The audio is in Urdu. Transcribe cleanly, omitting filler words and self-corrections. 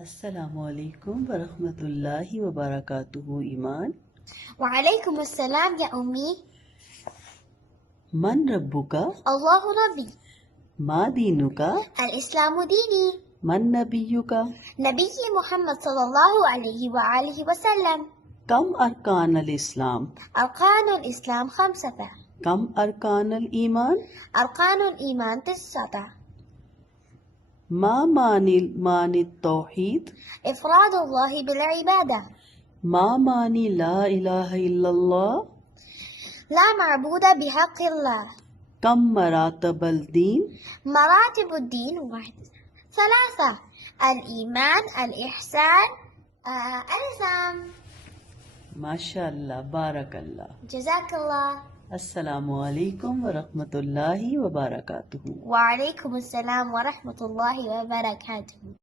السلام علیکم ورحمۃ اللہ وبرکاتہ. ایمان. وعلیکم السلام یا امی. من ربک؟ اللہ ربی. ما دینک؟ الاسلام دینی. من نبیک؟ نبی محمد صلی اللہ علیہ وآلہ وسلم. کم ارکان الاسلام؟ ارکان الاسلام خمسة. کم ارکان الایمان؟ ارکان الایمان 9. ما معنی التوحید؟ افراد اللہ بالعبادہ. ما معنی لا الہ الا اللہ؟ لا معبود بحق اللہ. کم مراتب الدین؟ مراتب الدین 3: الایمان، الاحسان، الاسلام. ماشاء اللہ، بارک اللہ. جزاک اللہ. السلام علیکم ورحمۃ اللہ وبرکاتہ. وعلیکم السلام ورحمۃ اللہ وبرکاتہ.